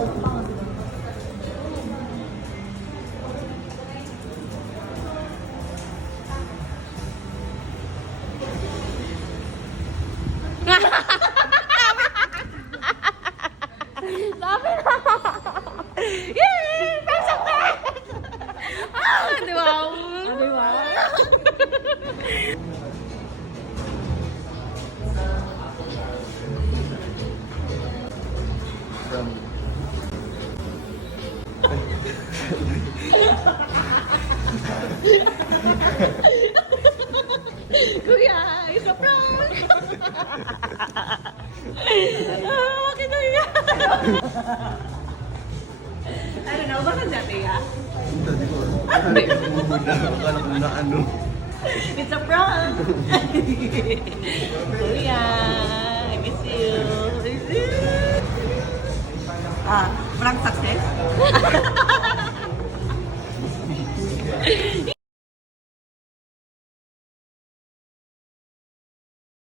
Sabi na! Yay! Pasok na! Di ba? Di ba? Kuya, it's a prank! Bakit na yan? I don't know, baka dati ya? Hindi ko. Akala ko na ano. It's a prank! Kuya!